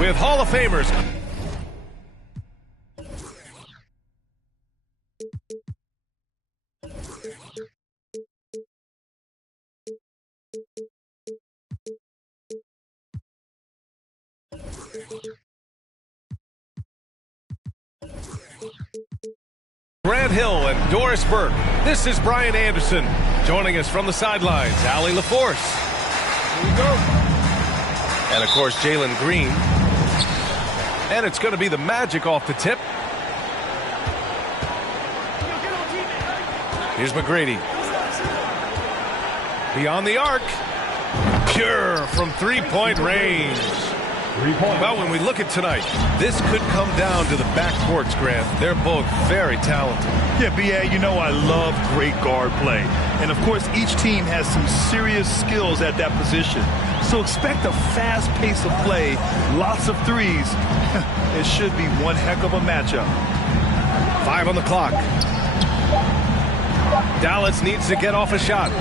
With Hall of Famers. Grant Hill and Doris Burke. This is Brian Anderson. Joining us from the sidelines, Allie LaForce. Here we go. And, of course, Jalen Green. And it's going to be the Magic off the tip. Here's McGrady. Beyond the arc. Pure from three-point range. Well, when we look at tonight, this could come down to the backcourts, Grant. They're both very talented. Yeah, B.A., you know I love great guard play. And, of course, each team has some serious skills at that position. So expect a fast pace of play, lots of threes. It should be one heck of a matchup. 5 on the clock. Dallas needs to get off a shot.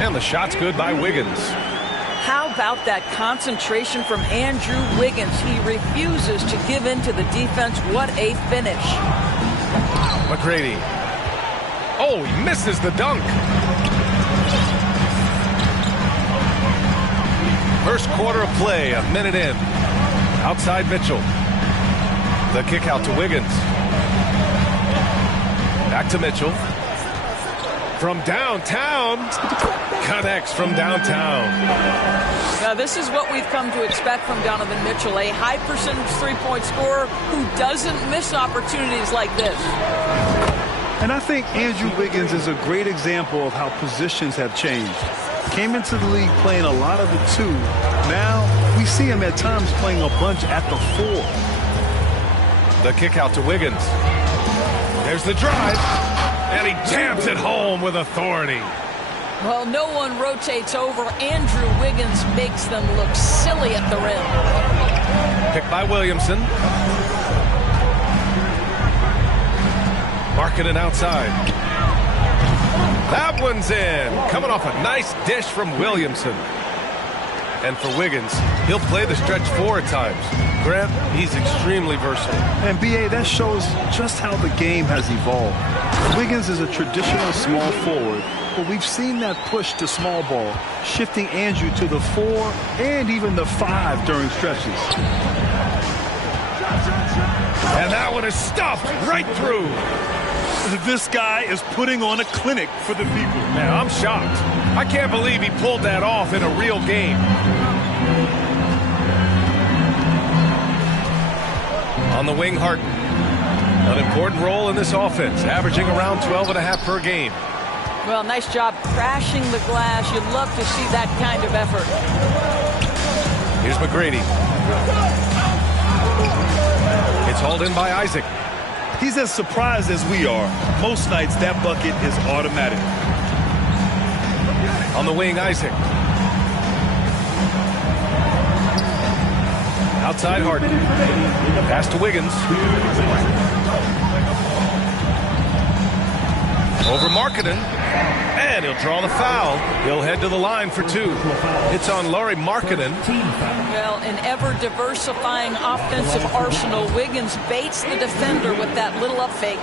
And the shot's good by Wiggins. How about that concentration from Andrew Wiggins? He refuses to give in to the defense. What a finish. McGrady. Oh, he misses the dunk. First quarter of play, a minute in. Outside Mitchell. The kick out to Wiggins. Back to Mitchell. From downtown. Connects from downtown. Now, this is what we've come to expect from Donovan Mitchell, a high percentage three-point scorer who doesn't miss opportunities like this. And I think Andrew Wiggins is a great example of how positions have changed. Came into the league playing a lot of the 2. Now we see him at times playing a bunch at the 4. The kick out to Wiggins. There's the drive. And he jams it home with authority. Well, no one rotates over. Andrew Wiggins makes them look silly at the rim. Picked by Williamson. Markkanen outside. That one's in. Coming off a nice dish from Williamson. And for Wiggins, he'll play the stretch 4 at times. Grant, he's extremely versatile. And, B.A., that shows just how the game has evolved. Wiggins is a traditional small forward, but we've seen that push to small ball, shifting Andrew to the 4 and even the 5 during stretches. And that one is stuffed right through. This guy is putting on a clinic for the people. Man, I'm shocked. I can't believe he pulled that off in a real game. On the wing, Harden. An important role in this offense, averaging around 12.5 per game. Well, nice job crashing the glass. You'd love to see that kind of effort. Here's McGrady. It's hauled in by Isaac. He's as surprised as we are. Most nights, that bucket is automatic. On the wing, Isaac. Outside Harden. Pass to Wiggins. Over Markkanen. And he'll draw the foul. He'll head to the line for 2. It's on Lauri Markkanen. Well, an ever-diversifying offensive arsenal. Wiggins baits the defender with that little up fake.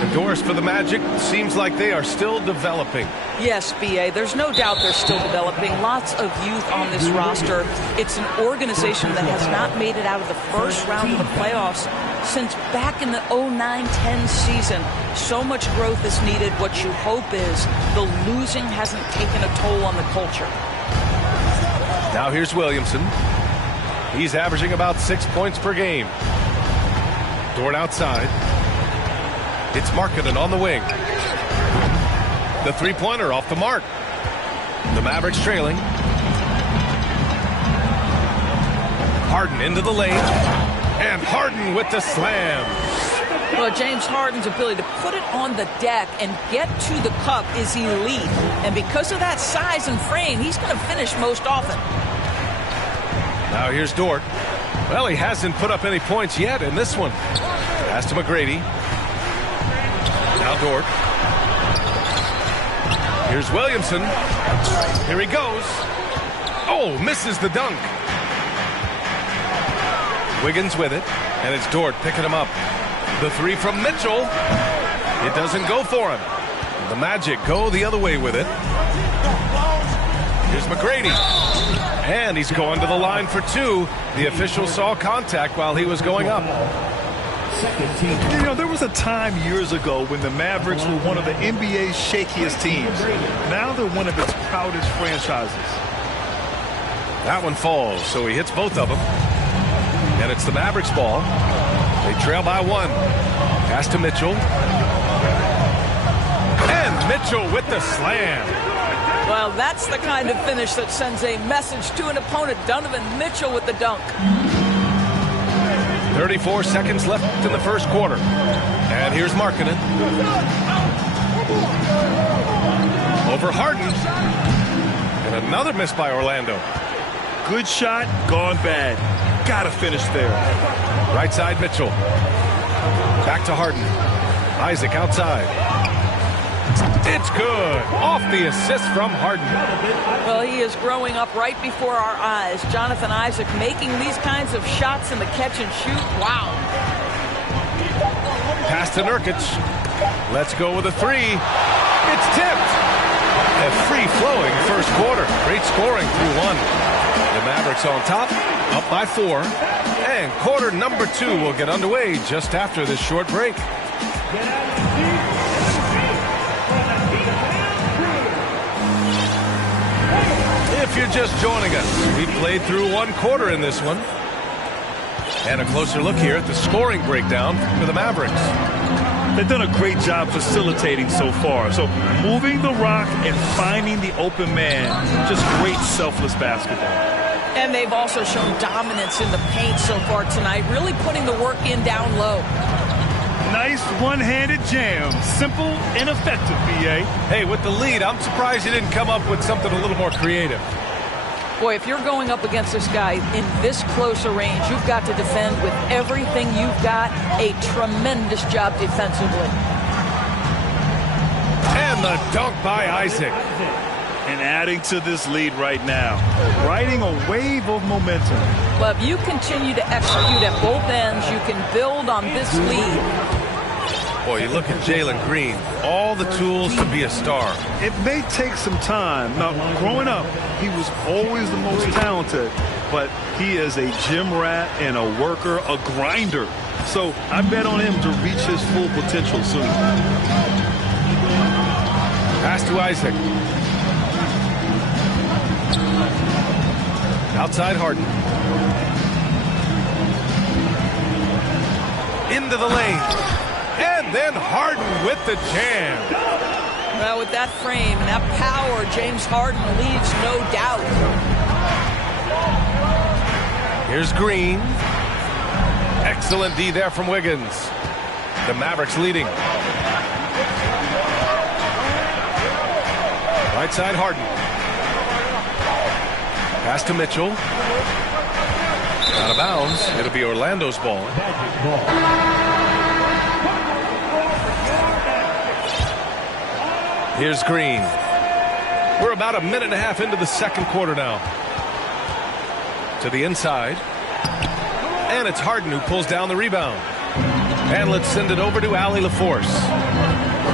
And Doris for the Magic, seems like they are still developing. Yes, B.A., there's no doubt they're still developing. Lots of youth on this roster. It's an organization that has not made it out of the first round of the playoffs since back in the 09-10 season. So much growth is needed. What you hope is the losing hasn't taken a toll on the culture. Now here's Williamson. He's averaging about 6 points per game. Dort outside. It's Markkanen on the wing. The three-pointer off the mark. The Mavericks trailing. Harden into the lane. And Harden with the slam. Well, James Harden's ability to put it on the deck and get to the cup is elite. And because of that size and frame, he's going to finish most often. Now here's Dort. Well, he hasn't put up any points yet in this one. Pass to McGrady. Now Dort. Here's Williamson. Here he goes. Oh, misses the dunk. Wiggins with it, and it's Dort picking him up. The three from Mitchell. It doesn't go for him. The Magic go the other way with it. Here's McGrady. And he's going to the line for two. The official saw contact while he was going up. You know, there was a time years ago when the Mavericks were one of the NBA's shakiest teams. Now they're one of its proudest franchises. That one falls, so he hits both of them. And it's the Mavericks ball. They trail by one. Pass to Mitchell. And Mitchell with the slam. Well, that's the kind of finish that sends a message to an opponent. Donovan Mitchell with the dunk. 34 seconds left in the first quarter. And here's Markkanen. Over Harden. And another miss by Orlando. Good shot, gone bad. Gotta finish there. Right side Mitchell. Back to Harden. Isaac outside. It's good. Off the assist from Harden. Well, he is growing up right before our eyes. Jonathan Isaac making these kinds of shots in the catch and shoot. Wow. Pass to Nurkic. Let's go with a three. It's tipped. A free-flowing first quarter. Great scoring through one. The Mavericks on top, up by 4. And quarter number 2 will get underway just after this short break. If you're just joining us, we played through one quarter in this one. And a closer look here at the scoring breakdown for the Mavericks. They've done a great job facilitating so far. So moving the rock and finding the open man, just great selfless basketball. And they've also shown dominance in the paint so far tonight, really putting the work in down low. Nice one-handed jam. Simple and effective, B.A. Hey, with the lead, I'm surprised he didn't come up with something a little more creative. Boy, if you're going up against this guy in this close a range, you've got to defend with everything you've got. A tremendous job defensively. And the dunk by Isaac. And adding to this lead right now. Riding a wave of momentum. Well, if you continue to execute at both ends, you can build on this lead. Boy, you look at Jalen Green, all the tools to be a star. It may take some time. Now, growing up, he was always the most talented, but he is a gym rat and a worker, a grinder. So I bet on him to reach his full potential soon. Pass to Isaac. Outside Harden. Into the lane. And then Harden with the jam. Well, with that frame and that power, James Harden leaves no doubt. Here's Green. Excellent D there from Wiggins. The Mavericks leading. Right side Harden. Pass to Mitchell. Out of bounds. It'll be Orlando's ball. Here's Green. We're about a minute and a half into the second quarter now. To the inside. And it's Harden who pulls down the rebound. And let's send it over to Allie LaForce.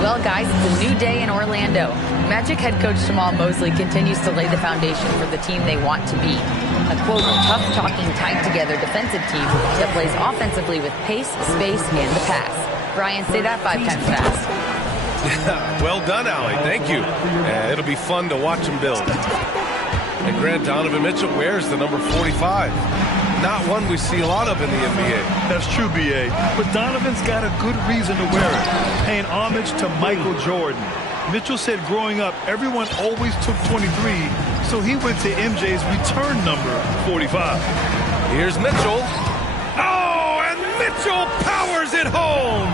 Well, guys, it's a new day in Orlando. Magic head coach Jamal Mosley continues to lay the foundation for the team they want to be. A, quote, tough-talking, tight-together defensive team that plays offensively with pace, space, and the pass. Brian, say that 5 times fast. Well done, Allie. Thank you. It'll be fun to watch them build. And Grant, Donovan Mitchell wears the number 45. not one we see a lot of in the NBA. That's true, B.A. But Donovan's got a good reason to wear it, paying homage to Michael Jordan. Mitchell said growing up, everyone always took 23, so he went to MJ's return number, 45. Here's Mitchell. Oh, and Mitchell powers it home.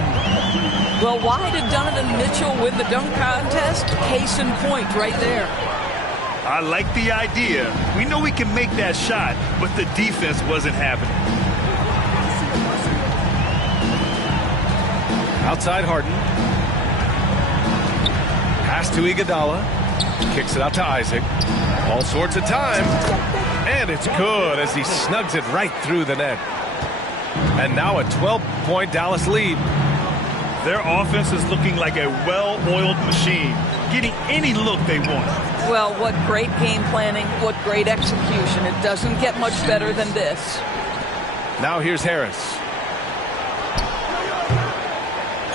Well, why did Donovan Mitchell win the dunk contest? Case in point right there. I like the idea. We know we can make that shot, but the defense wasn't happening. Outside Harden. Pass to Iguodala. Kicks it out to Isaac. All sorts of time. And it's good as he snugs it right through the net. And now a 12-point Dallas lead. Their offense is looking like a well-oiled machine, getting any look they want. Well, what great game planning, what great execution. It doesn't get much better than this. Now here's Harris.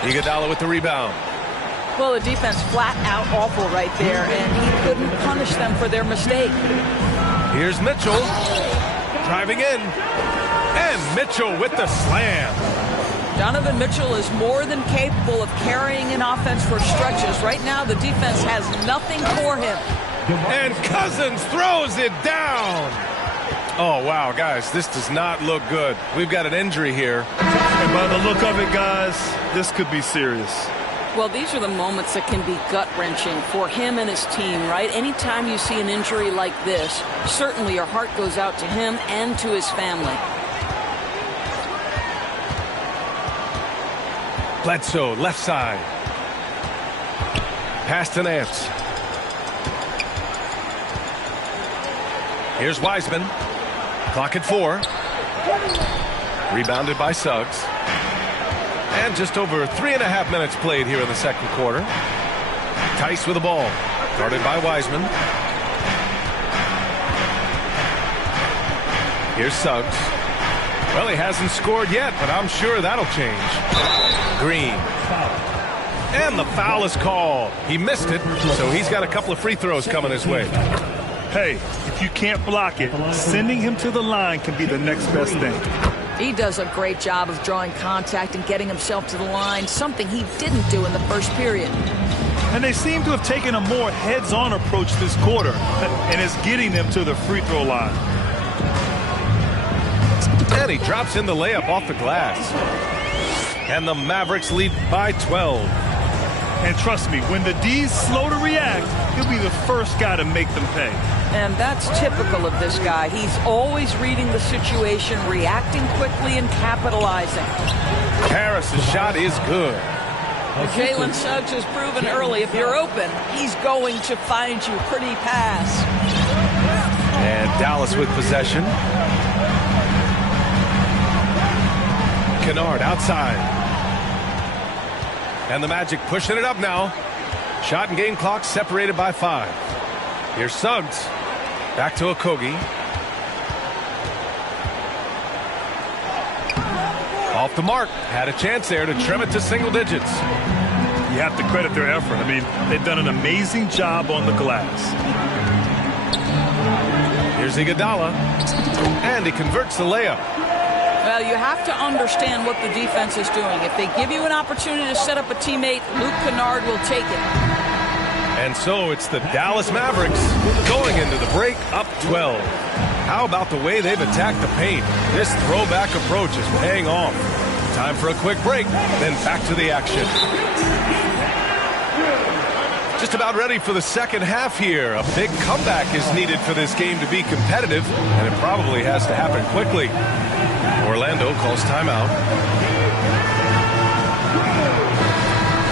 Iguodala with the rebound. Well, the defense flat out awful right there, and he couldn't punish them for their mistake. Here's Mitchell. Driving in. And Mitchell with the slam. Donovan Mitchell is more than capable of carrying an offense for stretches. Right now, the defense has nothing for him. And Cousins throws it down. Oh, wow, guys, this does not look good. We've got an injury here. And by the look of it, guys, this could be serious. Well, these are the moments that can be gut-wrenching for him and his team, right? Anytime you see an injury like this, certainly your heart goes out to him and to his family. Bledsoe, left side. Pass to Nance. Here's Wiseman. Clock at 4. Rebounded by Suggs. And just over 3.5 minutes played here in the second quarter. Tice with the ball. Guarded by Wiseman. Here's Suggs. Well, he hasn't scored yet, but I'm sure that'll change. Green. And the foul is called. He missed it, so he's got a couple of free throws coming his way. Hey, if you can't block it, sending him to the line can be the next best thing. He does a great job of drawing contact and getting himself to the line, something he didn't do in the first period. And they seem to have taken a more heads-on approach this quarter, and it's getting them to the free throw line. And he drops in the layup off the glass. And the Mavericks lead by 12. And trust me, when the D's slow to react, he'll be the first guy to make them pay. And that's typical of this guy. He's always reading the situation, reacting quickly, and capitalizing. Harris's shot is good. Jalen Suggs has proven early, if you're open, he's going to find you. Pretty pass. And Dallas with possession. Kennard outside. And the Magic pushing it up now. Shot and game clock separated by 5. Here's Suggs. Back to Okogie. Off the mark. Had a chance there to trim it to single digits. You have to credit their effort. I mean, they've done an amazing job on the glass. Here's Iguodala. And he converts the layup. Well, you have to understand what the defense is doing. If they give you an opportunity to set up a teammate, Luke Kennard will take it. And so it's the Dallas Mavericks going into the break up 12. How about the way they've attacked the paint? This throwback approach is paying off. Time for a quick break, then back to the action. Just about ready for the second half here. A big comeback is needed for this game to be competitive, and it probably has to happen quickly. Orlando calls timeout.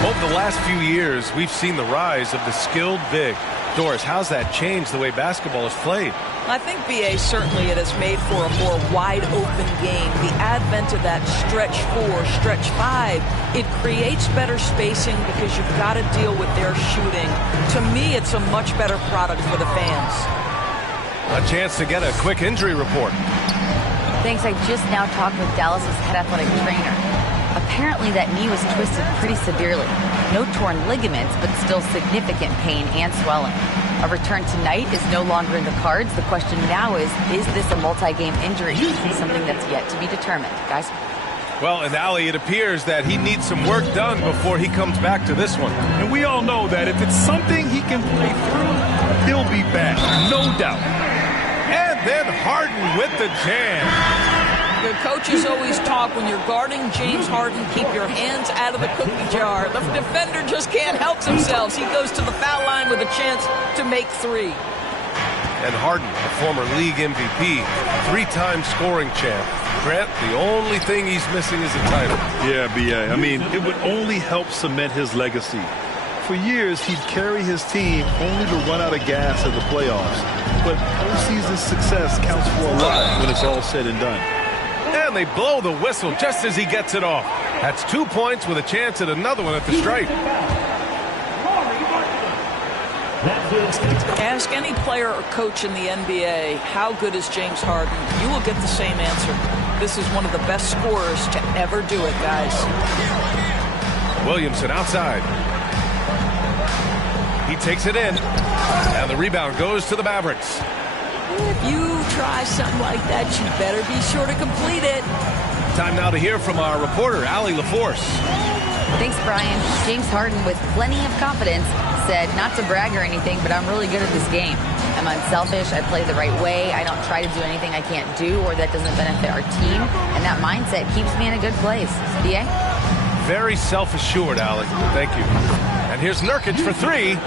Over the last few years, we've seen the rise of the skilled big. Doris, how's that changed the way basketball is played? I think, B.A., certainly it has made for a more wide-open game. The advent of that stretch 4, stretch 5, it creates better spacing because you've got to deal with their shooting. To me, it's a much better product for the fans. A chance to get a quick injury report. Thanks. I just now talked with Dallas's head athletic trainer. Apparently that knee was twisted pretty severely. No torn ligaments, but still significant pain and swelling. A return tonight is no longer in the cards. The question now is this a multi-game injury? Something that's yet to be determined. Guys? Well, and Ali, it appears that he needs some work done before he comes back to this one. And we all know that if it's something he can play through, he'll be back, no doubt. And then Harden with the jam. The coaches always talk when you're guarding James Harden, keep your hands out of the cookie jar. The defender just can't help themselves. He goes to the foul line with a chance to make three. And Harden, a former league MVP, 3-time scoring champ. Grant, the only thing he's missing is a title. Yeah, B.A. I mean, it would only help cement his legacy. For years, he'd carry his team only to run out of gas in the playoffs. But postseason success counts for a lot when it's all said and done. And they blow the whistle just as he gets it off. That's 2 points with a chance at another one at the stripe. Ask any player or coach in the NBA, how good is James Harden? You will get the same answer. This is one of the best scorers to ever do it, guys. Williamson outside. He takes it in. And the rebound goes to the Mavericks. If you try something like that, you better be sure to complete it. Time now to hear from our reporter, Ali LaForce. Thanks, Brian. James Harden, with plenty of confidence, said, not to brag or anything, but I'm really good at this game. I'm unselfish. I play the right way. I don't try to do anything I can't do or that doesn't benefit our team. And that mindset keeps me in a good place. B.A.? Very self-assured, Ali. Thank you. And here's Nurkic for three.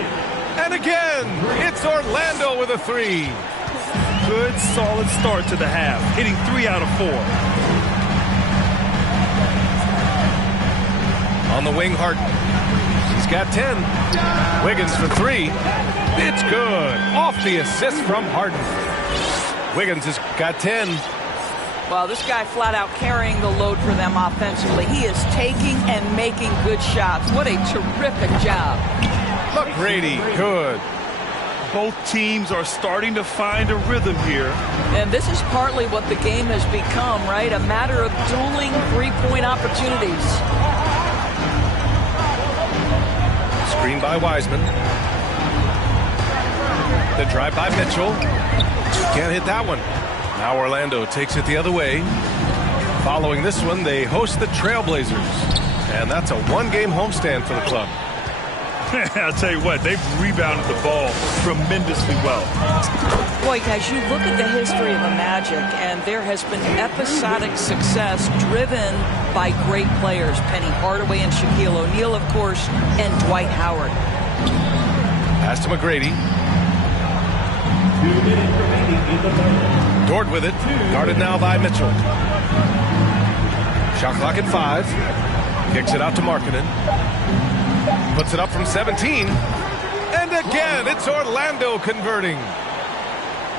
And again, it's Orlando with a three. Good, solid start to the half, hitting 3 out of 4. On the wing, Harden. He's got 10. Wiggins for three. It's good. Off the assist from Harden. Wiggins has got 10. Well, this guy flat out carrying the load for them offensively. He is taking and making good shots. What a terrific job. McGrady, good. Both teams are starting to find a rhythm here. And this is partly what the game has become, right? A matter of dueling three-point opportunities. Screen by Wiseman. The drive by Mitchell. Can't hit that one. Now Orlando takes it the other way. Following this one, they host the Trailblazers. And that's a one-game homestand for the club. I'll tell you what, they've rebounded the ball tremendously well. Boy, guys, you look at the history of the Magic, and there has been episodic success driven by great players. Penny Hardaway and Shaquille O'Neal, of course, and Dwight Howard. Pass to McGrady. Dort with it. Guarded now by Mitchell. Shot clock at 5. Kicks it out to Markkanen. Puts it up from 17. And again, it's Orlando converting.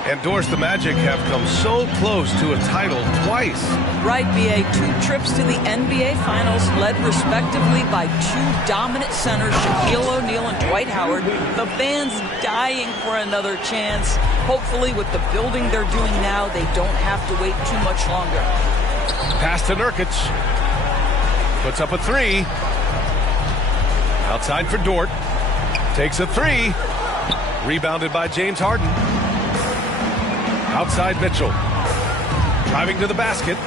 And Doris, the Magic have come so close to a title twice. Right, B.A. 2 trips to the NBA Finals, led respectively by 2 dominant centers, Shaquille O'Neal and Dwight Howard. The fans dying for another chance. Hopefully, with the building they're doing now, they don't have to wait too much longer. Pass to Nurkic. Puts up a 3. Outside for Dort. Takes a 3. Rebounded by James Harden. Outside Mitchell. Driving to the basket.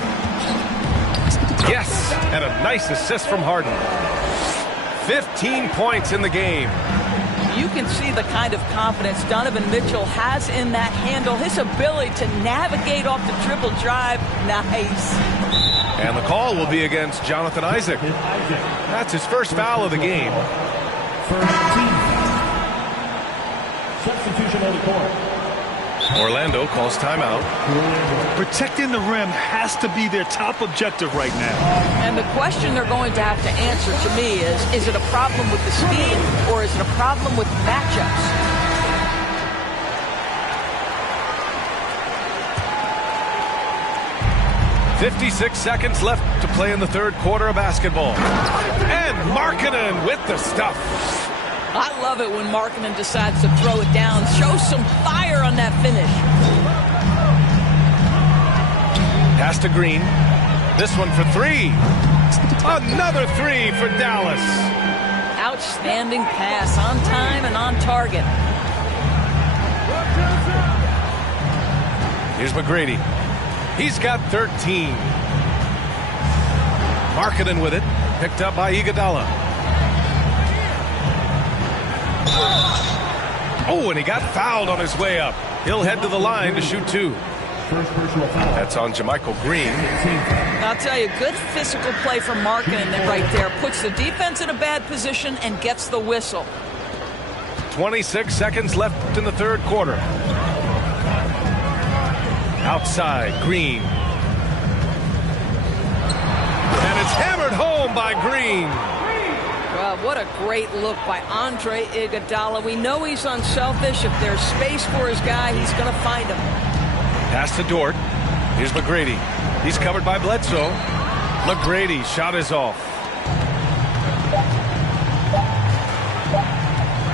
Yes, and a nice assist from Harden. 15 points in the game. You can see the kind of confidence Donovan Mitchell has in that handle. His ability to navigate off the dribble drive. Nice. And the call will be against Jonathan Isaac. That's his first foul of the game. Substitution on the court. Orlando calls timeout. Protecting the rim has to be their top objective right now. And the question they're going to have to answer to me is it a problem with the speed or is it a problem with matchups? 56 seconds left to play in the third quarter of basketball. And Markkanen with the stuff. I love it when Markkanen decides to throw it down. Show some fire on that finish. Pass to Green. This one for 3. Another 3 for Dallas. Outstanding pass, on time and on target. Here's McGrady. He's got 13. Markkanen with it. Picked up by Iguodala. Oh, and he got fouled on his way up. He'll head to the line to shoot 2. That's on JaMychal Green. I'll tell you, good physical play from Markkanen right there. Puts the defense in a bad position and gets the whistle. 26 seconds left in the third quarter. Outside, Green. And it's hammered home by Green. Well, what a great look by Andre Iguodala. We know he's unselfish. If there's space for his guy, he's going to find him. Pass to Dort. Here's McGrady. He's covered by Bledsoe. McGrady shot is off.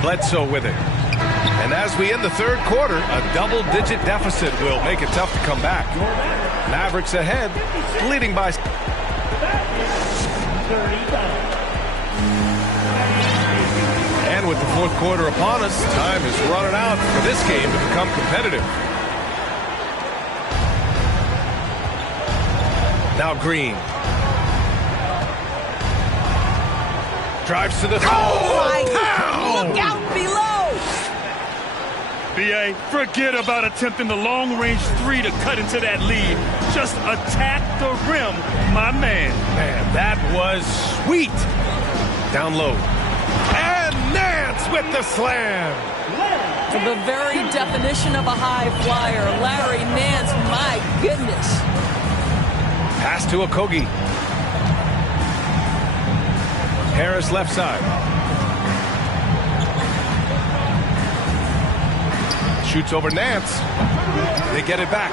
Bledsoe with it. And as we end the third quarter, a double-digit deficit will make it tough to come back. Mavericks ahead, leading by... And with the fourth quarter upon us, time is running out for this game to become competitive. Now Green. Drives to the... Oh, look out below! B.A., forget about attempting the long-range 3 to cut into that lead. Just attack the rim, my man. Man, that was sweet. Down low. And Nance with the slam. The very definition of a high flyer. Larry Nance, my goodness. Pass to Okogie. Harris left side. Shoots over Nance. They get it back.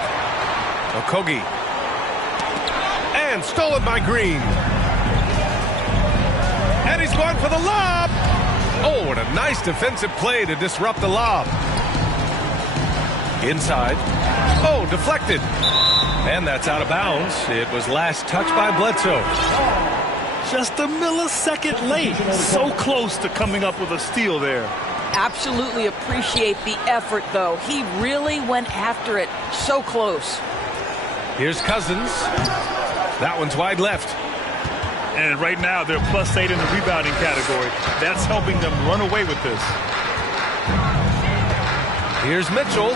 Okogie. And stolen by Green. And he's going for the lob. Oh, and a nice defensive play to disrupt the lob. Inside. Oh, deflected. And that's out of bounds. It was last touched by Bledsoe. Just a millisecond late. So close to coming up with a steal there. Absolutely appreciate the effort, though. He really went after it. So close. Here's Cousins. That one's wide left. And right now, they're +8 in the rebounding category. That's helping them run away with this. Here's Mitchell.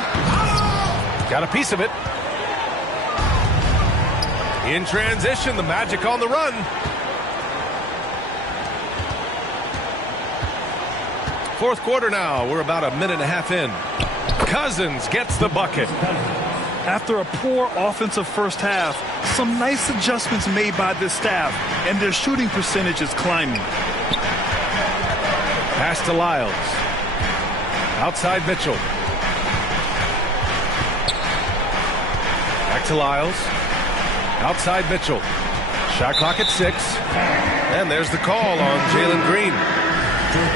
Got a piece of it. In transition, the Magic on the run. Fourth quarter now. We're about a minute and a half in. Cousins gets the bucket. After a poor offensive first half, some nice adjustments made by this staff, and their shooting percentage is climbing. Pass to Lyles. Outside Mitchell. Back to Lyles. Outside Mitchell. Shot clock at 6. And there's the call on Jalen Green.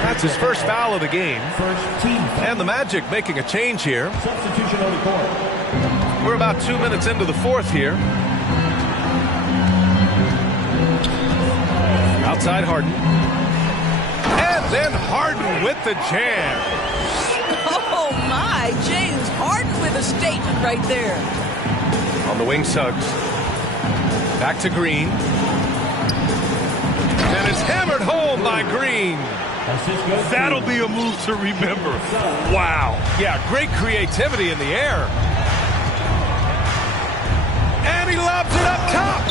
That's his first foul of the game. And the Magic making a change here. We're about 2 minutes into the fourth here. Outside Harden. And then Harden with the jam. Oh, my. James Harden with a statement right there. On the wing, Suggs. Back to Green. And it's hammered home by Green. That'll be a move to remember. Wow. Yeah, great creativity in the air. And he lobs it up top.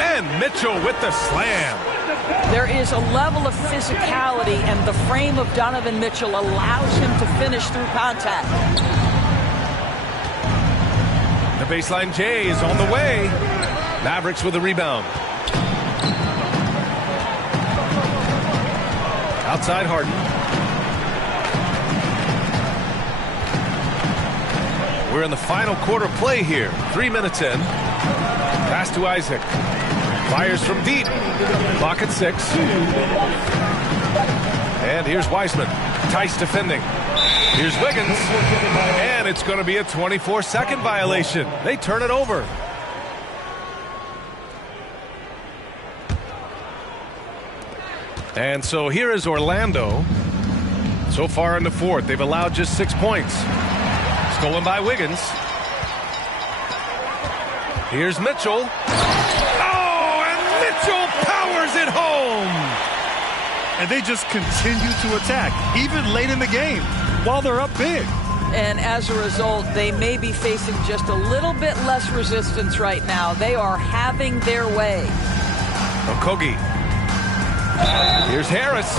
And Mitchell with the slam. There is a level of physicality, and the frame of Donovan Mitchell allows him to finish through contact. The baseline J is on the way. Mavericks with a rebound. Outside Harden. We're in the final quarter play here. 3 minutes in. Pass to Isaac. Fires from deep. Clock at 6. And here's Wiseman. Tice defending. Here's Wiggins. And it's going to be a 24-second violation. They turn it over. And so here is Orlando. So far in the fourth, they've allowed just 6 points. Stolen by Wiggins. Here's Mitchell. Oh, and Mitchell powers it home. And they just continue to attack, even late in the game, while they're up big. And as a result, they may be facing just a little bit less resistance right now. They are having their way. Okogie. Here's Harris.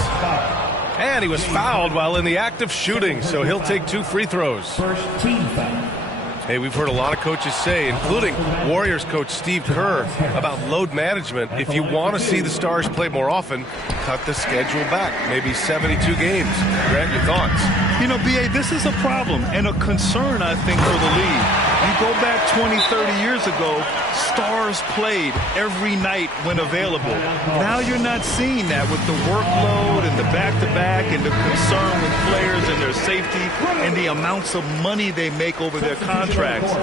And he was fouled while in the act of shooting, so he'll take 2 free throws. First team foul. Hey, we've heard a lot of coaches say, including Warriors coach Steve Kerr, about load management. If you want to see the Stars play more often, cut the schedule back, maybe 72 games. Grant, your thoughts? You know, B.A., this is a problem and a concern, I think, for the league. You go back 20, 30 years ago, Stars played every night when available. Now you're not seeing that with the workload and the back-to-back and the concern with players and their safety and the amounts of money they make over their contracts.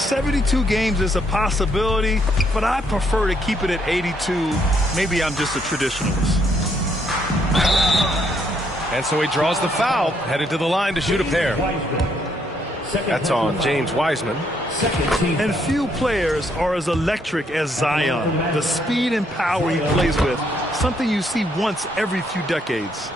72 games is a possibility, but I prefer to keep it at 82. Maybe I'm just a traditionalist. And so he draws the foul, headed to the line to shoot a pair. That's on James Wiseman. And few players are as electric as Zion. The speed and power he plays with, something you see once every few decades.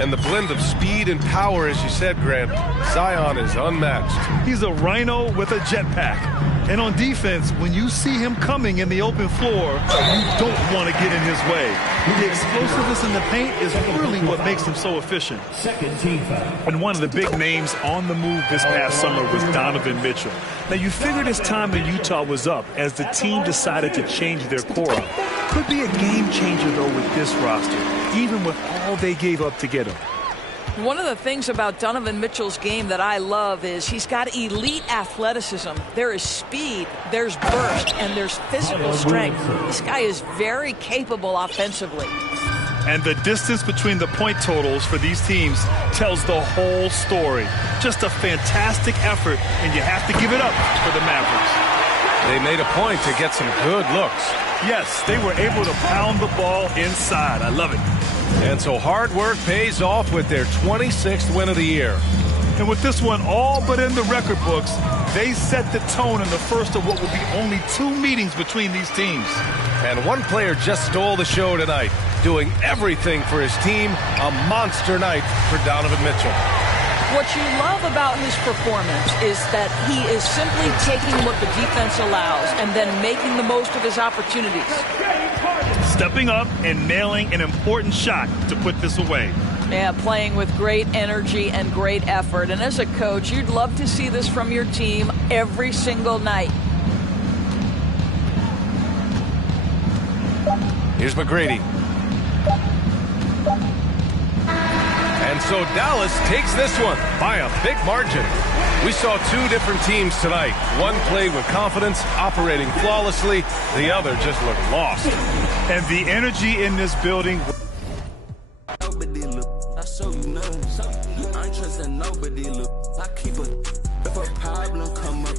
And the blend of speed and power, as you said, Grant, Zion is unmatched. He's a rhino with a jetpack. And on defense, when you see him coming in the open floor, you don't want to get in his way. The explosiveness in the paint is really what makes him so efficient. Second team foul. And one of the big names on the move this past summer was Donovan Mitchell. Now, you figured his time in Utah was up as the team decided to change their core up. Could be a game changer, though, with this roster, even with all they gave up to get him. One of the things about Donovan Mitchell's game that I love is he's got elite athleticism. There is speed, there's burst, and there's physical strength. This guy is very capable offensively. And the distance between the point totals for these teams tells the whole story. Just a fantastic effort, and you have to give it up for the Mavericks. They made a point to get some good looks. Yes, they were able to pound the ball inside. I love it. And so hard work pays off with their 26th win of the year. And with this one all but in the record books, they set the tone in the first of what will be only 2 meetings between these teams. And one player just stole the show tonight, doing everything for his team. A monster night for Donovan Mitchell. What you love about his performance is that he is simply taking what the defense allows and then making the most of his opportunities. Stepping up and nailing an important shot to put this away. Yeah, playing with great energy and great effort. And as a coach, you'd love to see this from your team every single night. Here's McGrady. And so Dallas takes this one by a big margin. We saw 2 different teams tonight. One played with confidence, operating flawlessly. The other just looked lost. And the energy in this building. Nobody look. I show you nothing. You ain't trusting nobody look. I keep a. If a problem come up.